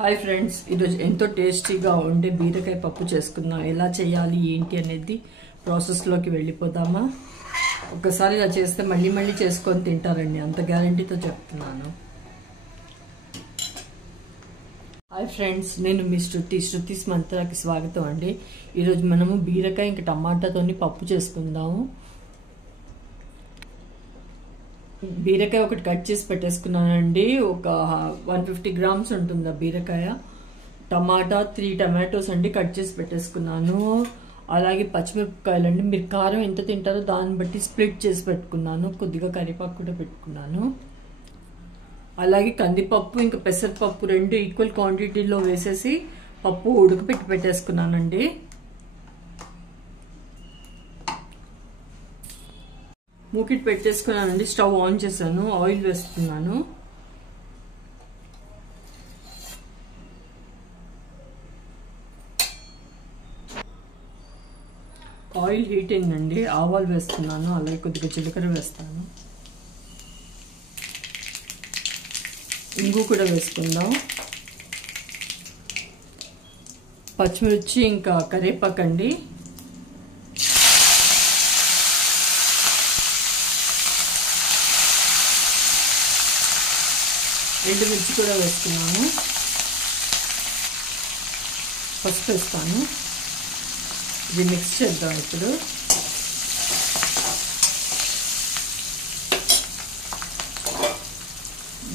Hi friends, ఈరోజు ఎంతో టేస్టీగా ఉండే బీరకాయ పప్పు చేసుకుందాం. ఎలా చేయాలి ఏంటి అనేది ప్రాసెస్లోకి వెళ్ళిపోదామా? ఒకసారి ఇలా చేస్తే మళ్ళీ మళ్ళీ చేసుకొని తింటారండి, అంత గ్యారంటీతో చెప్తున్నాను. హాయ్ ఫ్రెండ్స్, నేను మీ శృతిస్ మంత్రాకి స్వాగతం అండి. ఈరోజు మనము బీరకాయ ఇంకా టమాటాతోని పప్పు చేసుకుందాము. బీరకాయ ఒకటి కట్ చేసి పెట్టేసుకున్నానండి. ఒక 150 గ్రామ్స్ ఉంటుంది బీరకాయ. టమాటా 3 టమాటోస్ అండి కట్ చేసి పెట్టేసుకున్నాను. అలాగే పచ్చిమిరపకాయలు అండి, మీరు కారం ఎంత తింటారో దాన్ని బట్టి స్ప్లిట్ చేసి పెట్టుకున్నాను. కొద్దిగా కరివేపాకు కూడా పెట్టుకున్నాను. అలాగే కందిపప్పు ఇంకా పెసరపప్పు 2 ఈక్వల్ క్వాంటిటీలో వేసేసి పప్పు ఉడకపెట్టి పెట్టేసుకున్నానండి. మూకిట్ పెట్టేసుకున్నానండి. స్టవ్ ఆన్ చేశాను, ఆయిల్ వేస్తున్నాను. ఆయిల్ హీట్ అయిందండి, ఆవాలు వేస్తున్నాను. అలాగే కొద్దిగా జీలకర్ర వేస్తాను. ఇంగు కూడా వేసుకుందాం. పచ్చిమిర్చి ఇంకా కరివేపాకు అండి. ఎండుమిర్చి కూడా వేస్తున్నాను. పసుపు వేస్తాను. ఇది మిక్స్ చేద్దాం. ఇప్పుడు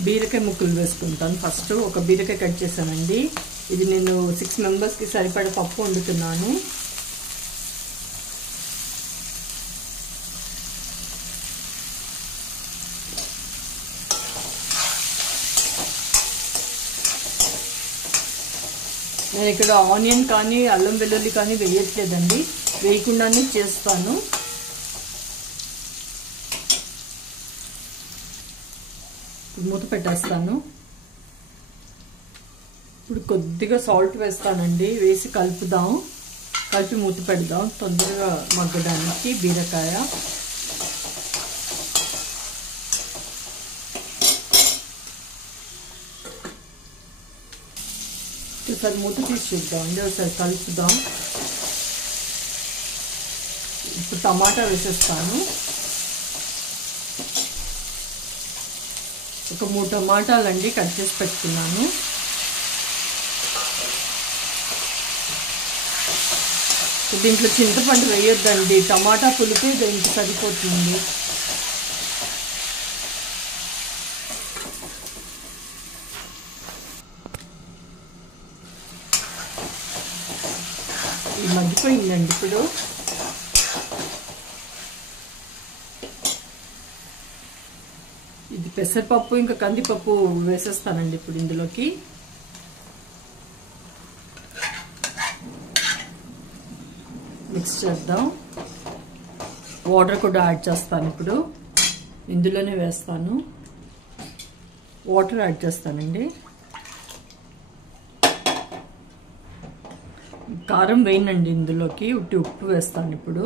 బీరకాయ ముక్కలు వేసుకుంటాను. ఫస్ట్ ఒక బీరకాయ కట్ చేశానండి. ఇది నేను 6 మెంబర్స్కి సరిపడే పప్పు వండుతున్నాను. నేను ఇక్కడ ఆనియన్ కానీ అల్లం వెల్లుల్లి కానీ వేయట్లేదండి, వేయకుండానే చేస్తాను. ఇప్పుడు మూత పెట్టేస్తాను. ఇప్పుడు కొద్దిగా సాల్ట్ వేస్తానండి, వేసి కలుపుదాం. కలిపి మూత పెడదాం తొందరగా మగ్గడానికి బీరకాయ. ఒకసారి మూత తీసి చూద్దామండి, ఒకసారి కలుపుదాం. ఇప్పుడు టమాటా వేసేస్తాను. ఒక 3 టమాటాలండి కట్ చేసి పెట్టుకున్నాను. దీంట్లో చింతపండు వేయొద్దండి, టమాటా పులుపు దీనికి సరిపోతుంది. మగ్గిపోయిందండి. ఇప్పుడు ఇది పెసరపప్పు ఇంకా కందిపప్పు వేసేస్తానండి ఇప్పుడు ఇందులోకి. మిక్స్ చేద్దాం. వాటర్ కూడా యాడ్ చేస్తాను. ఇప్పుడు ఇందులోనే వేస్తాను, వాటర్ యాడ్ చేస్తానండి. కారం వేయనండి ఇందులోకి, ఉప్పు వేస్తాను. ఇప్పుడు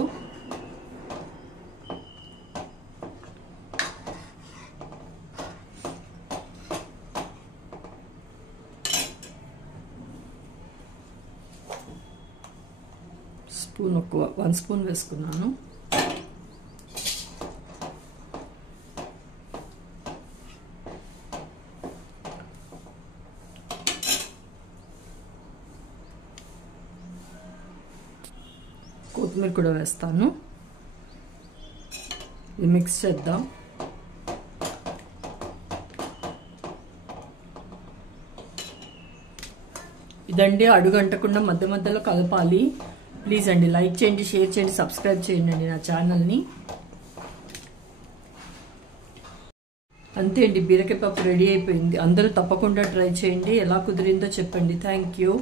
స్పూన్ 1 స్పూన్ వేసుకున్నాను. కొత్తిమీర కూడా వేస్తాను. ఇది మిక్స్ చేద్దాం. ఇదండి, అడుగంటకుండా మధ్య మధ్యలో కలపాలి. ప్లీజ్ అండి, లైక్ చేయండి, షేర్ చేయండి, సబ్స్క్రైబ్ చేయండి అండి నా ఛానల్ని. అంతే అండి, బీరకాయ పప్పు రెడీ అయిపోయింది. అందరూ తప్పకుండా ట్రై చేయండి. ఎలా కుదిరిందో చెప్పండి. Thank you.